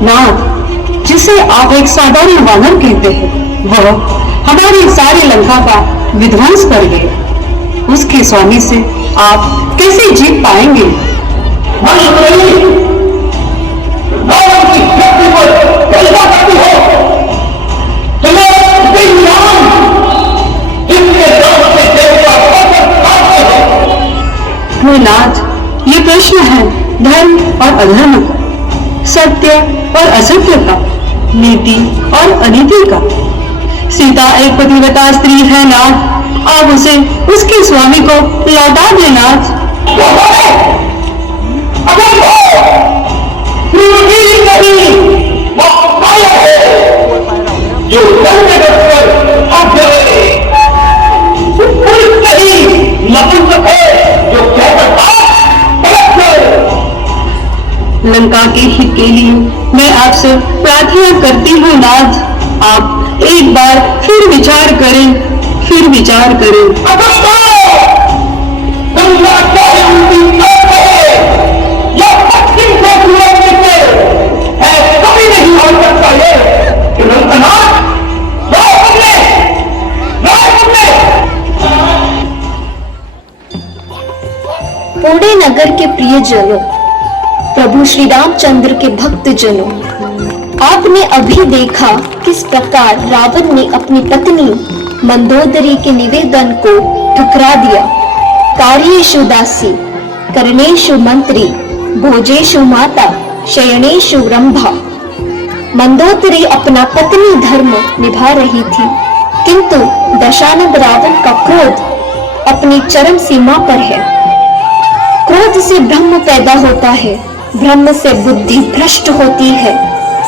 नाथ, जिसे आप एक साधारण वानर कहते हैं, वह हमारी सारी लंका का विध्वंस कर गए। उसके स्वामी से आप कैसे जीत पाएंगे? नाथ, ये प्रश्न है धर्म और अधर्म का, सत्य और असत्य का, नीति और अनीति का। सीता एक पतिव्रता स्त्री है नाथ, आप उसे उसके स्वामी को लौटा दें नाथ। लंका के हित के लिए मैं आपसे प्रार्थना करती हूँ नाथ, आप एक बार फिर विचार करें, फिर विचार करें। पुणे नगर के प्रियजनों, प्रभु श्री रामचंद्र के भक्त जनों, आपने अभी देखा किस प्रकार रावण ने अपनी पत्नी मंदोदरी के निवेदन को ठुकरा दिया। कार्येषु दासी, करणेषु मंत्री, भोजेषु माता, शयनेषु रंभा। मंदोदरी अपना पत्नी धर्म निभा रही थी, किंतु दशानंद रावण का क्रोध अपनी चरम सीमा पर है। क्रोध से ब्रह्म पैदा होता है, ब्रह्म से बुद्धि भ्रष्ट होती है,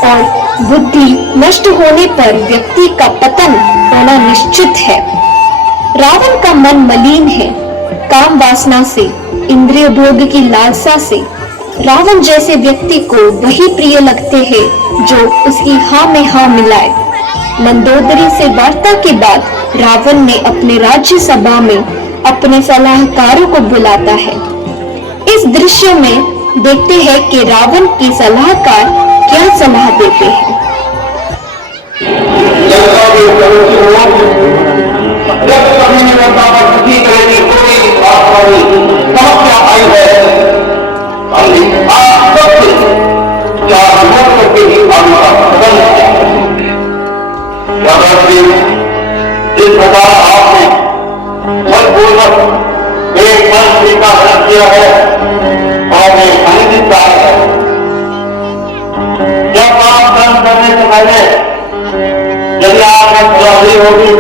और बुद्धि नष्ट होने पर व्यक्ति का पतन होना निश्चित है। रावण का मन मलिन है, काम वासना से, इंद्रिय भोग की लालसा से। रावण जैसे व्यक्ति को वही प्रिय लगते हैं जो उसकी हाँ में हाँ मिलाए। मंदोदरी से वार्ता के बाद रावण ने अपने राज्य सभा में अपने सलाहकारों को बुलाता है। इस दृश्य में देखते हैं कि रावण के सलाहकार क्या सलाह देते हैं। जिस प्रकार आपने मनपूर्वक एक मंत्री का हरण किया है और एक अनिश्चित है, जब काम कर्म करने से पहले यदि आपने खुलासी होगी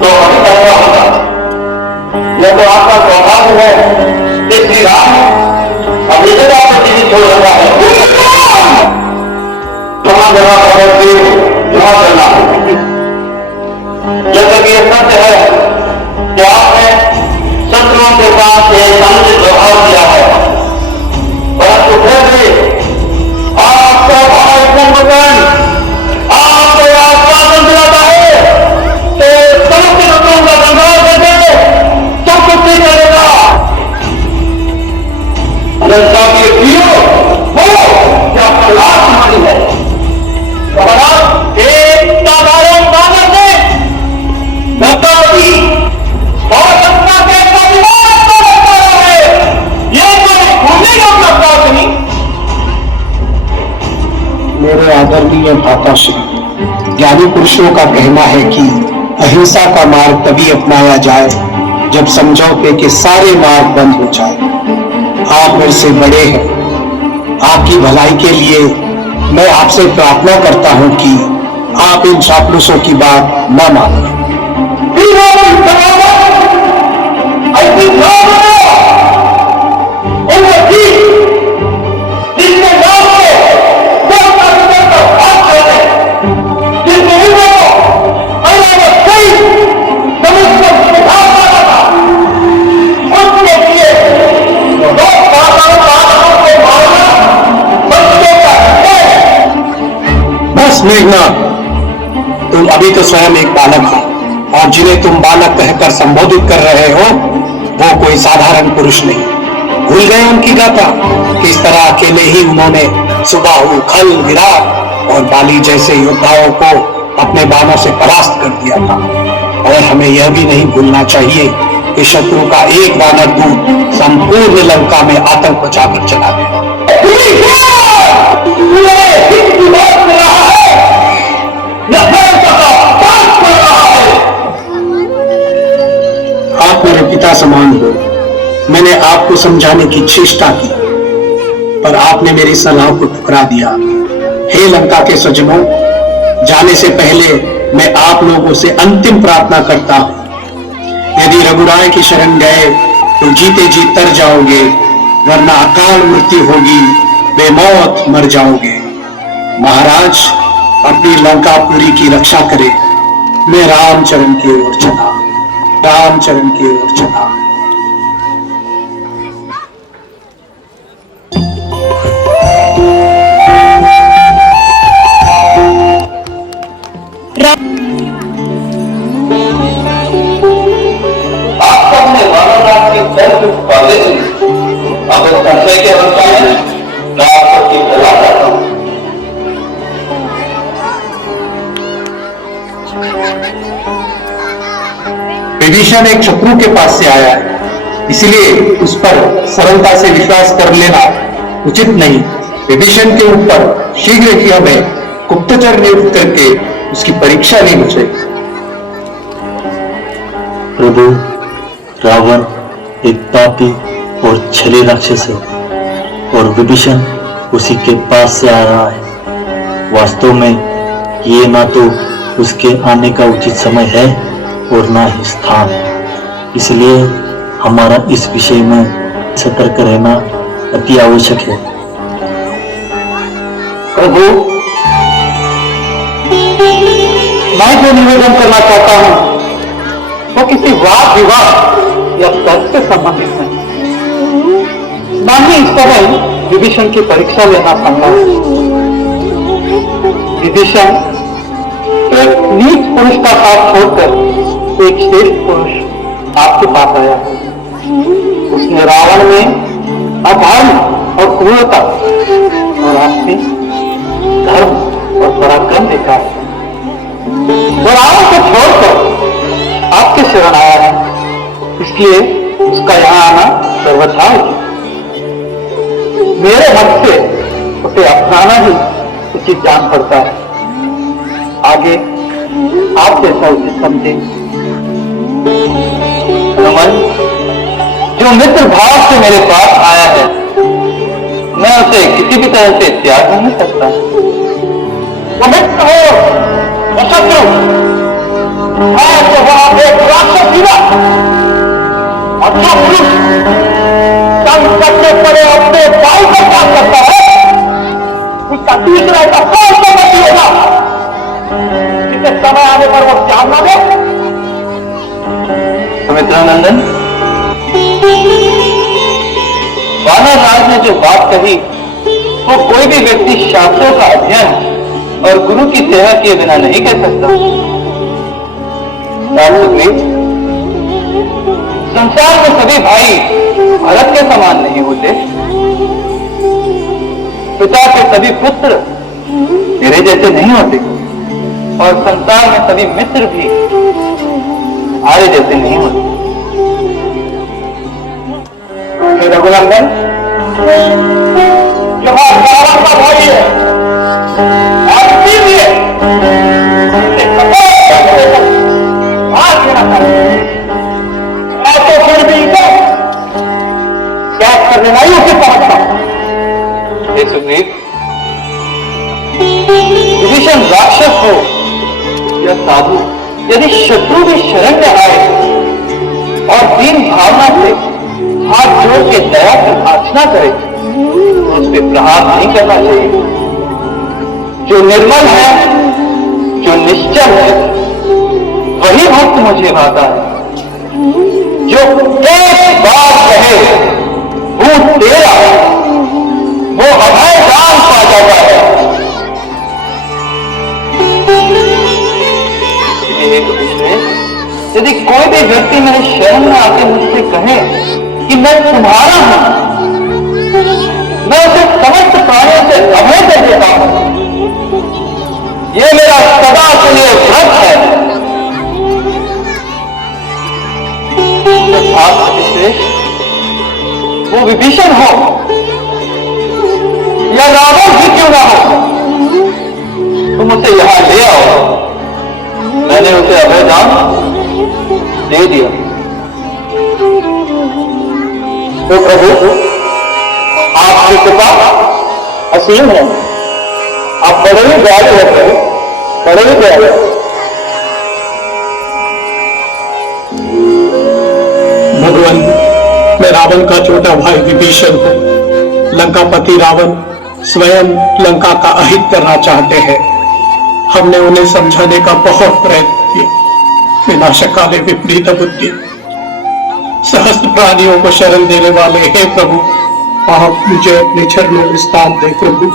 तो अभी करना होगा। यह तो आपका सौभाग्य है कि श्री राम अभी तक आपको जीवित हो रहा है। जहां जगह जहाँ करना जैसे कि यह सत्य है कि आपने शत्रुओं के साथ एक अनुचित व्यवहार किया है, परंतु फिर भी आपको भाई कुंभकर्ण आपको आश्वासन दिलाता है कि समस्त शत्रुओं का संहार करके सब कुछ नहीं करेगा। जनता के प्रियो हो क्या प्रहलाद हमारी है। प्रहलाद एक साधारण मानव से भक्ति और सत्ता के परिवार को रखता है, यह तो भूमि का प्रस्ताव नहीं। मेरे आदरणीय भ्राताश्री, ज्ञानी पुरुषों का कहना है कि अहिंसा का मार्ग तभी अपनाया जाए जब समझौते के सारे मार्ग बंद हो जाए। आप मेरे से बड़े हैं, आपकी भलाई के लिए मैं आपसे प्रार्थना करता हूं कि आप इन चापलूसों की बात न मानें। मेघनाथ, तुम अभी तो स्वयं एक बालक हो और जिन्हें तुम बालक कहकर संबोधित कर रहे हो वो कोई साधारण पुरुष नहीं, भूल गए उनकी गाथा, किस तरह अकेले ही उन्होंने सुबाहु, खल, विराट और बाली जैसे योद्धाओं को अपने बाणों से परास्त कर दिया था। और हमें यह भी नहीं भूलना चाहिए कि शत्रु का एक वानर दूत संपूर्ण लंका में आतंक मचाकर चला गया। आप मेरे पिता समान हो। मैंने आपको समझाने की चेष्टा की, पर आपने मेरी सलाह को ठुकरा दिया। हे लंका के सज्जनों, जाने से पहले मैं आप लोगों से अंतिम प्रार्थना करता हूं। यदि रघुराय की शरण गए तो जीते जी तर जाओगे, वरना अकाल मृत्यु होगी, बेमौत मर जाओगे। महाराज, अपनी लंकापुरी की रक्षा करे। मैं रामचरण की ओर चला, रामचरण की ओर चला। विभीषण एक शत्रु के पास से आया है, इसलिए उस पर सरलता से विश्वास कर लेना उचित नहीं। विभीषण के ऊपर शीघ्र ही हमें गुप्तचर नियुक्त करके उसकी परीक्षा लेनी चाहिए। प्रभु, रावण एक पापी और छली राक्षस है और विभीषण उसी के पास से आ रहा है। वास्तव में ये ना तो उसके आने का उचित समय है और ना ही स्थान, इसलिए हमारा इस विषय में सतर्क रहना अति आवश्यक है। प्रभु, मैं जो निवेदन करना चाहता हूं वो किसी वाद विवाद या तर्क से संबंधित नहीं, ना ही इस तरह विभीषण की परीक्षा लेना संभव है। विभीषण एक नीच पुरुष का साथ छोड़कर एक श्रेष्ठ पुरुष आपके पास आया है। उसने रावण में अधर्म और क्रूरता और आपने धर्म और पराक्रम देखा है। वो रावण को छोड़कर आपके शरण आया है, इसलिए उसका यहाँ आना सर्वथा उचित। मेरे हक से उसे अपनाना ही उचित जान पड़ता है। आगे आप जैसा उचित समझे। रमन, जो मित्र भाव से मेरे पास आया है, मैं उसे किसी भी तरह से त्याग नहीं सकता। वो मित्र हो, वो शत्रु, मैं तो वहां एक राक्षस जीवा और जो पुरुष संकट से पड़े अपने भाई को प्राप्त करता है, उसका दूसरा का कौन सा मत होगा जिसे समय आने पर वो त्याग ना दे। सुमित्रानंदन, वानर राज ने जो बात कही वो कोई भी व्यक्ति शास्त्रों का अध्ययन और गुरु की सेवा किए बिना नहीं कर सकता। सुग्रीव, संसार में सभी भाई भरत के समान नहीं होते। पिता के सभी पुत्र तेरे जैसे नहीं होते और संसार में सभी मित्र भी आर्य जैसे नहीं होते। रघुनंदन, जहां रावण का भाई है और इसीलिए मैं तो फिर भी इसे त्याग कर देना ही उसे समझता हूं। सुग्रीव, विभीषण राक्षस हो या साधु, यदि शत्रु भी शरण में आए और दीन भावना से हाथ जोड़ के दया की याचना करे तो उस पर प्रहार नहीं करना चाहिए। जो निर्मल है, जो निश्चल है, वही भक्त मुझे भाता है। जो एक बार कहे वो तेरा, वो अभय दान पा जाता है। यदि कोई भी व्यक्ति मेरे शरण में आके मुझसे कहे कि मैं तुम्हारा हूं शेष वो विभीषण हो या रावण ही क्यों ना हो, तुम उसे यहां ले आओ। मैंने उसे अभय दान दे दिया। तो प्रभु आपकी कृपा असीम है। आप बड़े ही दयालु हैं प्रभु, बड़े ही दयालु। भगवान, मैं रावण का छोटा भाई विभीषण हूँ। लंकापति रावण स्वयं लंका का अहित करना चाहते हैं। हमने उन्हें समझाने का बहुत प्रयत्न किया। विनाशकाले विपरीत बुद्धि, सहस्त्र प्राणियों को शरण देने वाले हे प्रभु, आप मुझे अपने चरणों में स्थान दे प्रभु।